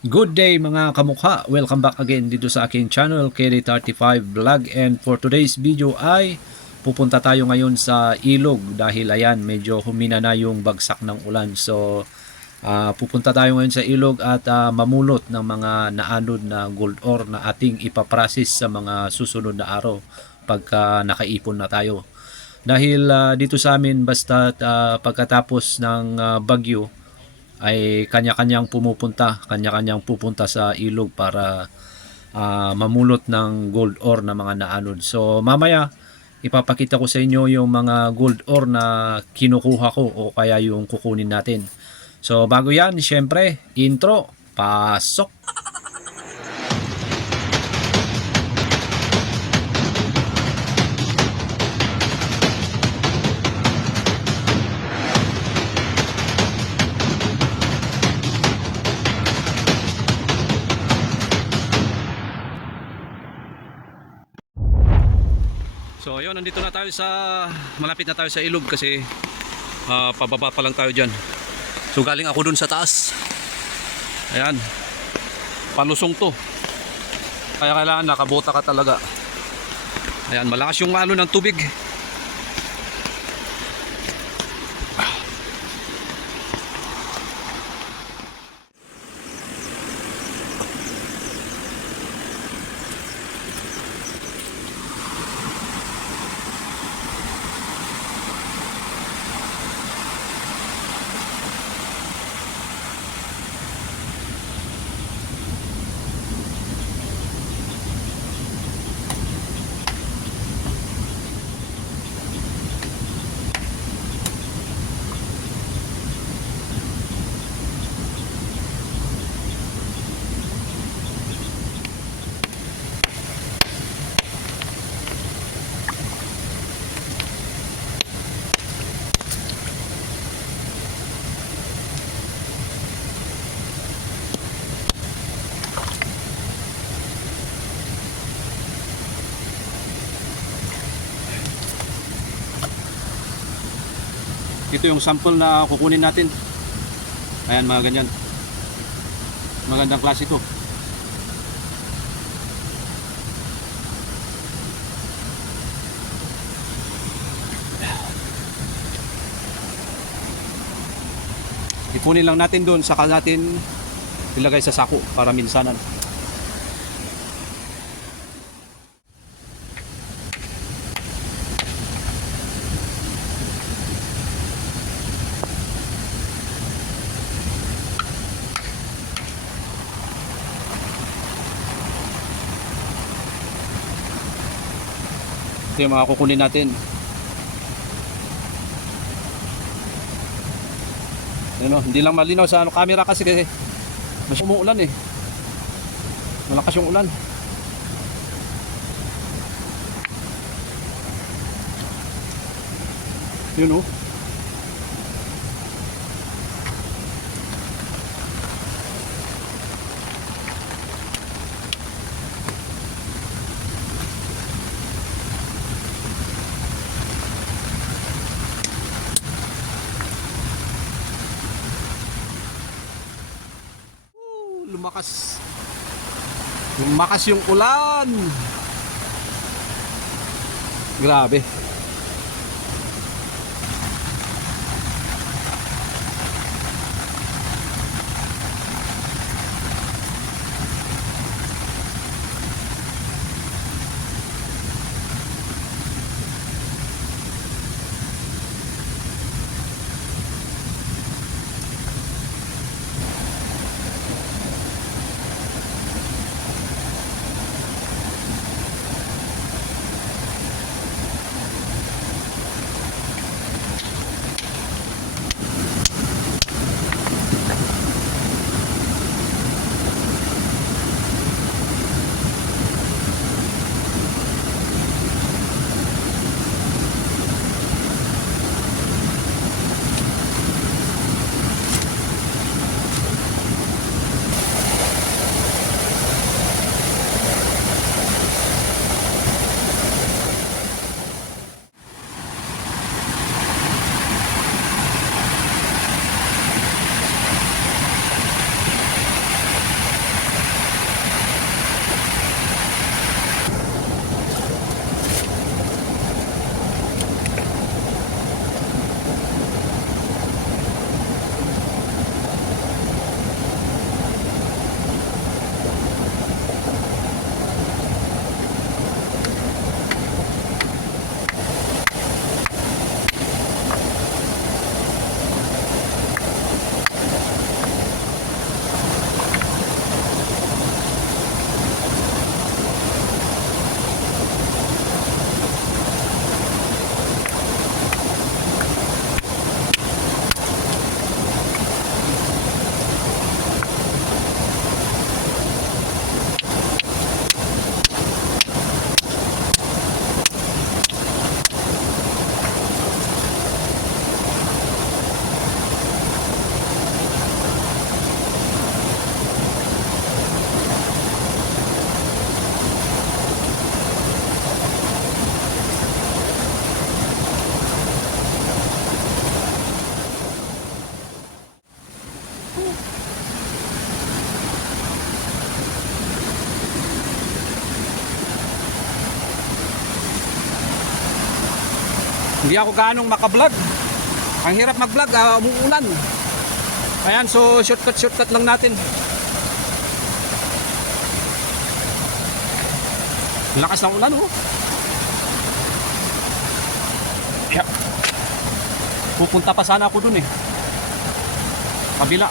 Good day mga kamukha! Welcome back again dito sa aking channel, KD35 Vlog. And for today's video ay pupunta tayo ngayon sa ilog dahil ayan medyo humina na yung bagsak ng ulan. So ah, pupunta tayo ngayon sa ilog at ah, mamulot ng mga naanod na gold ore na ating ipaprasis sa mga susunod na araw pagka nakaipon na tayo. Dahil ah, dito sa amin basta pagkatapos ng ah, bagyo ay kanya-kanyang pumupunta, kanya-kanyang pupunta sa ilog para ah, mamulot ng gold ore na mga naanod. So mamaya ipapakita ko sa inyo yung mga gold ore na kinukuha ko o kaya yung kukunin natin. So bago yan, syempre, intro, pasok! So ayun, nandito na tayo sa malapit na tayo sa ilog kasi ah, pababa pa lang tayo diyan. So galing ako dun sa taas. Ayan. Palusong to. Kaya kailangan nakabota ka talaga. Ayan, malakas yung ano ng tubig. Ito yung sample na kukunin natin. Ayan mga ganyan. Magandang klase to. Ipunin lang natin doon, saka natin ilagay sa sako para minsanan. Ito yung mga kukunin natin. Ano, hindi lang malinaw sa ano, camera kasi kasi mas umuulan eh. Malakas yung ulan. Yun oh. Lumakas. Lumakas yung ulan. Grabe Hindi ako ganong makablog. Ang hirap mag-vlog, uh, umuulan. Ayan, so shortcut shortcut lang natin. Lakas ng ulan, oh. Yeah. Pupunta pa sana ako dun eh. Kabila.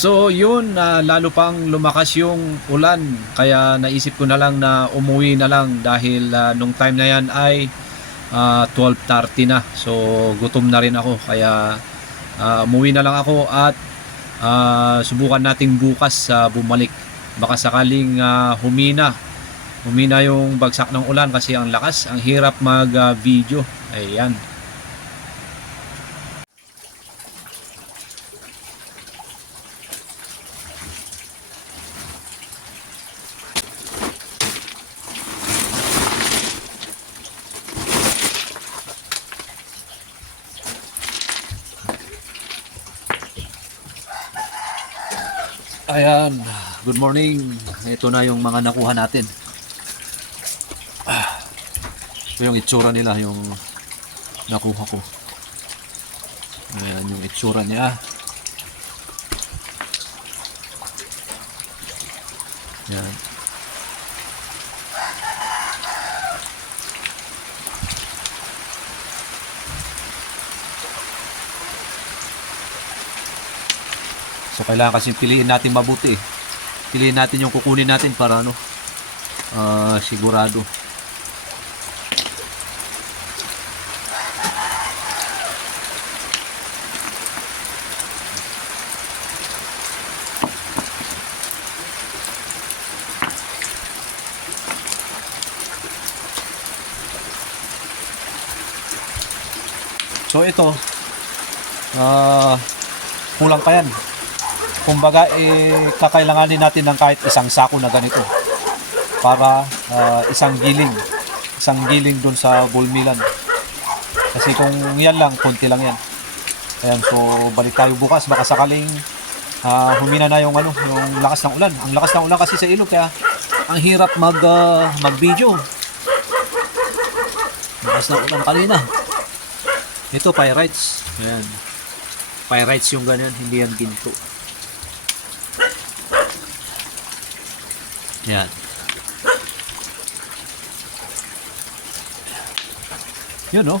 So yun, na lalo pang lumakas yung ulan kaya naisip ko na lang na umuwi na lang dahil ah, nung time na yan ay ah, 12.30 na. So gutom na rin ako kaya ah, umuwi na lang ako at ah, subukan nating bukas sa bumalik. Baka sakaling ah, humina. Humina yung bagsak ng ulan kasi ang lakas, ang hirap mag-video. Ayan. Ayan, good morning. Ito na yung mga nakuha natin. Ito yung itsura nila, yung nakuha ko. Ayan yung itsura niya. Ayan. So kailangan kasi piliin natin mabuti. Piliin natin yung kukunin natin para ano ah, sigurado. So ito ah kulang pa yan kumbaga eh kakailanganin natin ng kahit isang sako na ganito para ah, isang giling isang giling dun sa bulmilan kasi kung yan lang konti lang yan. Ayan so balik tayo bukas. Baka sakaling ah, humina na yung ano yung lakas ng ulan. Ang lakas ng ulan kasi sa ilog kaya ang hirap mag ah, mag video lakas ng ulan kanina. Ito pyrites ayan. Pyrites yung ganyan hindi yan ginto Yan. Yun, no?